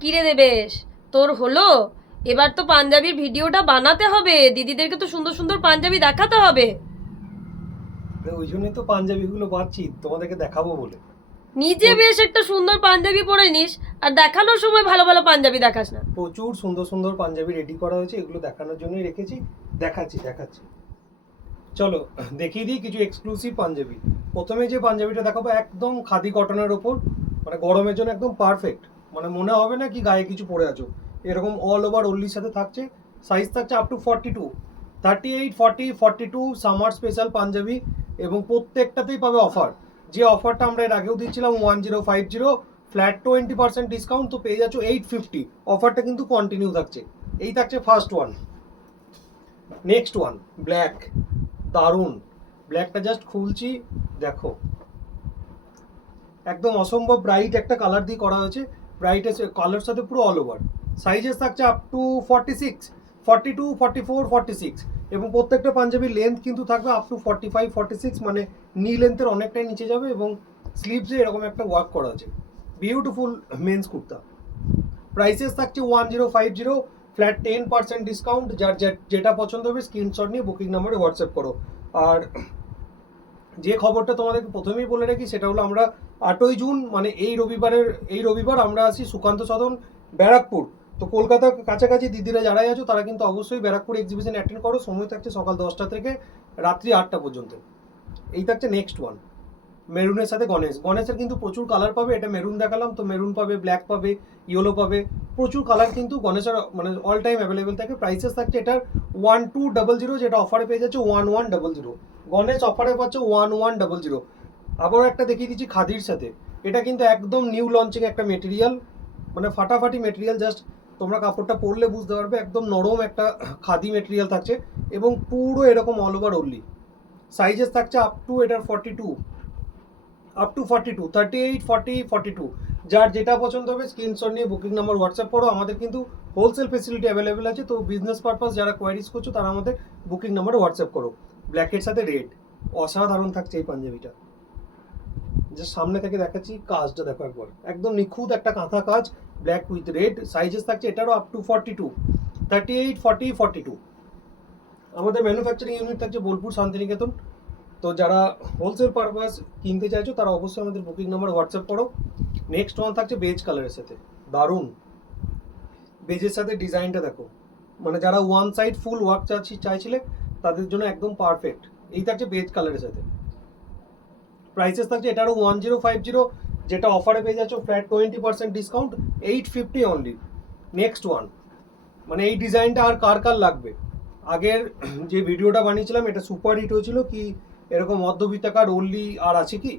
কিরে দেবেশ, তোর হলো? এবার তো পাঞ্জাবির ভিডিওটা বানাতে হবে, দিদিদেরকে তো সুন্দর সুন্দর পাঞ্জাবি দেখাতে হবে। ওই জন্যই তো পাঞ্জাবিগুলো বাঁচছি তোমাদেরকে দেখাবো বলে। নিজে প্র- বেশ একটা সুন্দর পাঞ্জাবি পরে নিস, আর দেখানোর সময় ভালো ভালো পাঞ্জাবি দেখাস না। প্রচুর সুন্দর সুন্দর পাঞ্জাবি রেডি করা হয়েছে, এগুলো দেখানোর জন্যই রেখেছি। দেখাচ্ছি। চলো দেখিয়ে দিই কিছু এক্সক্লুসিভ পাঞ্জাবি। প্রথমে যে পাঞ্জাবিটা দেখাবো একদম খাদি কটনের ওপর, মানে গরমের জন্য একদম পারফেক্ট। মানে মনে হবে না কি গায়ে কিছু পরে আছো, এরকম অল ওভার ওল্লির সাথে থাকছে। সাইজ থাকছে up to 42, 38, 40, 42 summer special Punjabi. এবং প্রত্যেকটাতেই পাবে অফার। যে অফারটা আমরা এর আগেও দিচ্ছিলাম 1050 ফ্ল্যাট 20% ডিসকাউন্ট, তো পেয়ে যাচ্ছ 850। অফারটা কিন্তু কন্টিনিউ থাকছে। এই থাকছে first one. Next one black, দারুণ। ব্ল্যাকটা জাস্ট খুলছি, দেখো একদম অসম্ভব ব্রাইট একটা কালার দিয়ে করা হয়েছে। ব্রাইট কালার সাথে পুরো অল ওভার। সাইজেস থাকছে আপ টু 46, 42, 44, 46। এবং প্রত্যেকটা পাঞ্জাবির লেন্থ কিন্তু থাকবে আপ টু 45, 46, মানে নি লেন্থের অনেকটাই নিচে যাবে। এবং স্লিভসে এরকম একটা ওয়ার্ক করা আছে। Beautiful men's kurta. প্রাইসেস থাকছে 1050, ফ্ল্যাট 10% ডিসকাউন্ট। যার যেটা পছন্দ হবে স্ক্রিনশট নিয়ে বুকিং নাম্বারে হোয়াটসঅ্যাপ করো। আর যে খবরটা তোমাদেরকে প্রথমেই বলে রাখি সেটা হলো আমরা 8ই জুন মানে এই রবিবার আমরা আছি সুকান্ত সদন, ব্যারাকপুর। তো কলকাতার কাছাকাছি দিদিরা যারাই আছো তারা কিন্তু অবশ্যই ব্যারাকপুর এক্সিবিশন অ্যাটেন্ড করো। সময় থাকছে সকাল 10টা থেকে রাত্রি 8টা পর্যন্ত। এই থাকছে নেক্সট ওয়ান, মেরুনের সাথে গণেশের কিন্তু প্রচুর কালার পাবে। এটা মেরুন দেখালাম, তো মেরুন পাবে, ব্ল্যাক পাবে, ইয়েলো পাবে। প্রচুর কালার কিন্তু গণেশের মানে অল টাইম অ্যাভেলেবেল থাকে। প্রাইসেস থাকছে এটার 1200, যেটা অফারে পেয়ে যাচ্ছে 1100। গণেশ অফারে পাচ্ছে 1100। আবারও একটা দেখিয়ে দিচ্ছি খাদির সাথে। এটা কিন্তু একদম নিউ লঞ্চিং একটা মেটেরিয়াল, মানে ফাটাফাটি মেটেরিয়াল। জাস্ট তোমরা কাপড়টা পরলে বুঝতে পারবে একদম নরম একটা খাদি মেটেরিয়াল থাকছে। এবং পুরো এরকম অল ওভার ওনলি। সাইজেস থাকছে আপ টু এটার 42, আপ টু 42, 38, 40, 42। যার যেটা পছন্দ হবে স্ক্রিনশট নিয়ে বুকিং নাম্বার হোয়াটসঅ্যাপ করো। আমাদের কিন্তু হোলসেল ফেসিলিটি অ্যাভেলেবেল আছে, তো বিজনেস পারপাস যারা কোয়ারিজ করছো তারা আমাদের বুকিং নাম্বারে হোয়াটসঅ্যাপ করো। ব্ল্যাকের সাথে রেড, অসাধারণ থাকছে এই পাঞ্জাবিটা। যে সামনে থেকে দেখাচ্ছি, কাজটা দেখো একবার, একদম নিখুঁত একটা কাঁথা কাজ, ব্ল্যাক উইথ রেড। সাইজেস থাকছে এটারও আপ টু 42, 38, 40, 42। আমাদের ম্যানুফ্যাকচারিং ইউনিট থাকছে বোলপুর শান্তিনিকেতন। তো যারা হোলসেল পারপাস কিনতে চাইছো তারা অবশ্যই আমাদের বুকিং নাম্বার হোয়াটসঅ্যাপ করো। নেক্সট ওয়ান থাকছে বেজ কালারের সাথে, দারুণ। বেজের সাথে ডিজাইনটা দেখো, মানে যারা ওয়ান সাইড ফুল ওয়ার্ক চাইছিলে তাদের জন্য একদম পারফেক্ট। এই থাকছে বেজ কালারের সাথে। প্রাইসেস থাকছে এটারও 1050, যেটা অফারে পেয়ে যাচ্ছ flat 20% discount, 850 only. Next one, মানে এই ডিজাইনটা আর কার কার লাগবে। আগের যে ভিডিওটা বানিয়েছিলাম এটা সুপার হিট হয়েছিল কি, এরকম মধ্যবিত্তাকার ওনলি আর আছে কি?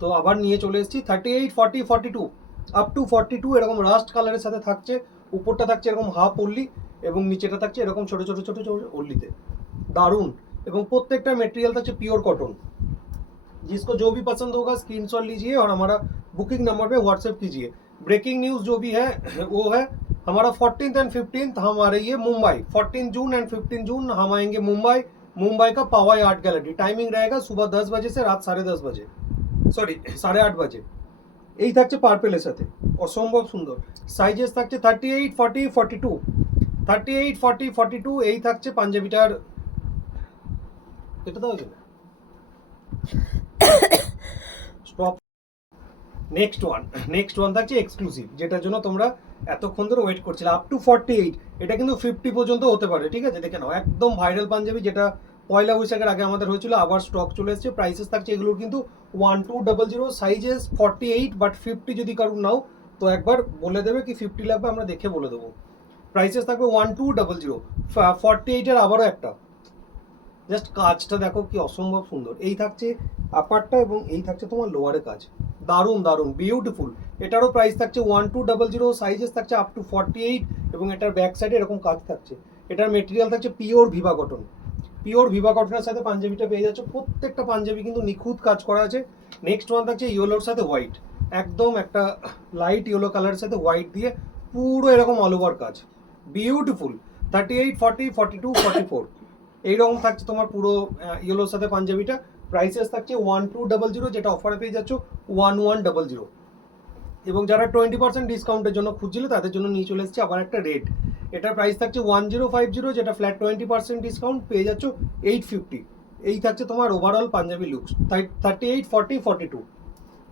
তো আবার নিয়ে চলে এসেছি 38, 40, 42, আপ টু 42। এরকম রাস্ট কালারের সাথে থাকছে। উপরটা থাকছে এরকম হাফ ওল্লি, এবং নিচেটা থাকছে এরকম ছোট ছোট ছোট ছোট ওল্লিতে, দারুণ। এবং प्रत्येक मटेरियल था प्योर कॉटन। जिसको जो भी पसंद होगा स्क्रीनशॉट लीजिए और हमारा बुकिंग नंबर पे व्हाट्सएप कीजिए। ब्रेकिंग न्यूज़ जो भी है वो है, हमारा 14th एंड 15th हम आ रही है मुंबई। 14 जून एंड 15 जून हम आएंगे मुंबई। मुंबई का पावाई आर्ट गैलरी। टाइमिंग रहेगा सुबह 10 बजे से रात 10:30 बजे, सॉरी 8:30 बजे। এই থাকছে পার্পেলের সাথে, অসম্ভব সুন্দর। সাইজেস থাকছে 38, 40, 42, 38, 40, 42। এই থাকছে পাঞ্জাবিটার, এটা দাও স্টপ। নেক্সট ওয়ান থাকছে এক্সক্লুসিভ, যেটার জন্য তোমরা এতক্ষণ ধরে ওয়েট করছিলে। আপ টু 48, এটা কিন্তু 50 পর্যন্ত হতে পারে, ঠিক আছে? দেখে নাও, একদম ভাইরাল পাঞ্জাবি, যেটা পয়লা বৈশাখের আগে আমাদের হয়েছিল, আবার স্টক চলে এসেছে। প্রাইসেস থাকছে এগুলোর কিন্তু 1200, সাইজেস 48, বাট 50 যদি কারণ নাও তো একবার বলে দেবে কি 50 লাগবে, আমরা দেখে বলে দেবো। প্রাইসেস থাকবে 1200, 48-এর আবারও একটা। জাস্ট কাজটা দেখো কি অসম্ভব সুন্দর। এই থাকছে আপারটা এবং এই থাকছে তোমার লোয়ারে কাজ, দারুণ দারুণ বিউটিফুল। এটারও প্রাইস থাকছে 1200, সাইজেস থাকছে আপ টু 48। এবং এটার ব্যাক সাইডে এরকম কাজ থাকছে। এটার মেটেরিয়াল থাকছে pure Viva cotton. Pure Viva কটনের সাথে পাঞ্জাবিটা পেয়ে যাচ্ছে। প্রত্যেকটা পাঞ্জাবি কিন্তু নিখুঁত কাজ করা আছে। নেক্সট ওয়ান থাকছে ইয়েলোর সাথে হোয়াইট, একদম একটা লাইট ইয়েলো কালারের সাথে হোয়াইট দিয়ে পুরো এরকম অল ওভার কাজ, বিউটিফুল। 38, 40, 42, 44 এইরকম থাকছে তোমার পুরো ইয়েলোর সাথে পাঞ্জাবিটা। প্রাইসেস থাকছে 1200, যেটা অফারে পেয়ে যাচ্ছ 1100। এবং যারা 20% ডিসকাউন্টের জন্য খুঁজছিলে তাদের জন্য নিয়ে চলে এসেছি আবার একটা রেট। এটার প্রাইস থাকছে 1050, যেটা ফ্ল্যাট 20% ডিসকাউন্ট পেয়ে যাচ্ছ 850। এই থাকছে তোমার ওভারঅল পাঞ্জাবি লুকস 38, 40, 42।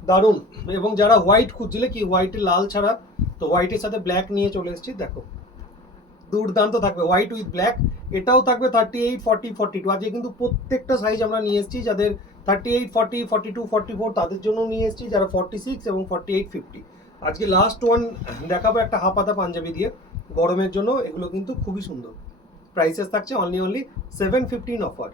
দারুণ। এবং যারা হোয়াইট খুঁজছিলে কি হোয়াইটে লাল ছাড়া, তো হোয়াইটের সাথে ব্ল্যাক নিয়ে চলে এসেছি, দেখো দুর্দান্ত থাকবে হোয়াইট উইথ ব্ল্যাক। এটাও থাকবে 38, 40, 42। আজকে কিন্তু প্রত্যেকটা সাইজ আমরা নিয়ে এসেছি, যাদের 38, 40, 42, 44 তাদের জন্য নিয়ে এসেছি, যারা 46 এবং 48, 50। আজকে লাস্ট ওয়ান দেখাবো একটা হাফাতা পাঞ্জাবি দিয়ে গরমের জন্য, এগুলো কিন্তু খুবই সুন্দর। প্রাইসেস থাকছে অনলি 715 অফার।